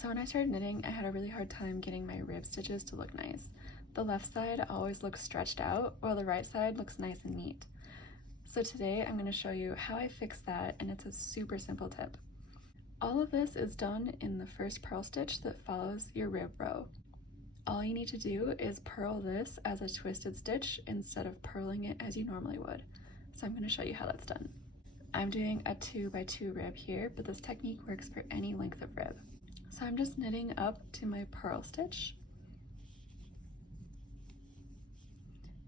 So when I started knitting, I had a really hard time getting my rib stitches to look nice. The left side always looks stretched out, while the right side looks nice and neat. So today I'm going to show you how I fix that, and it's a super simple tip. All of this is done in the first purl stitch that follows your rib row. All you need to do is purl this as a twisted stitch instead of purling it as you normally would. So I'm going to show you how that's done. I'm doing a 2x2 rib here, but this technique works for any length of rib. So I'm just knitting up to my purl stitch.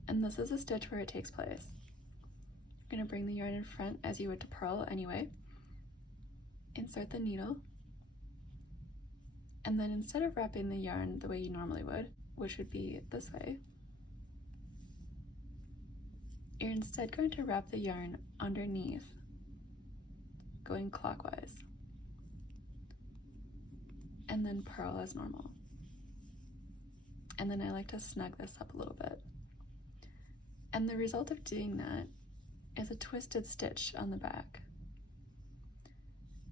And this is a stitch where it takes place. I'm going to bring the yarn in front as you would to purl anyway. Insert the needle. And then instead of wrapping the yarn the way you normally would, which would be this way, you're instead going to wrap the yarn underneath, going clockwise, and then purl as normal. And then I like to snug this up a little bit. And the result of doing that is a twisted stitch on the back.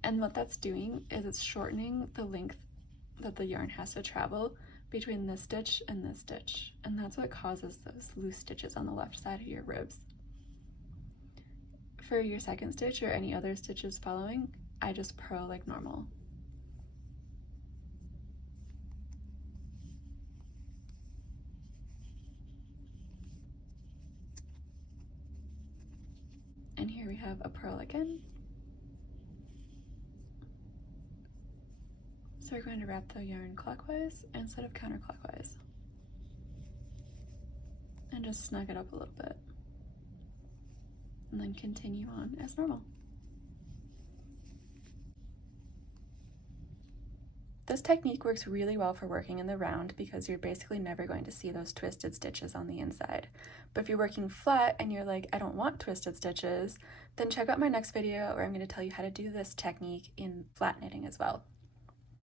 And what that's doing is it's shortening the length that the yarn has to travel between this stitch and this stitch. And that's what causes those loose stitches on the left side of your ribs. For your second stitch or any other stitches following, I just purl like normal. And here we have a purl again. So we're going to wrap the yarn clockwise instead of counterclockwise. And just snug it up a little bit. And then continue on as normal. This technique works really well for working in the round because you're basically never going to see those twisted stitches on the inside. But if you're working flat and you're like, I don't want twisted stitches, then check out my next video where I'm going to tell you how to do this technique in flat knitting as well.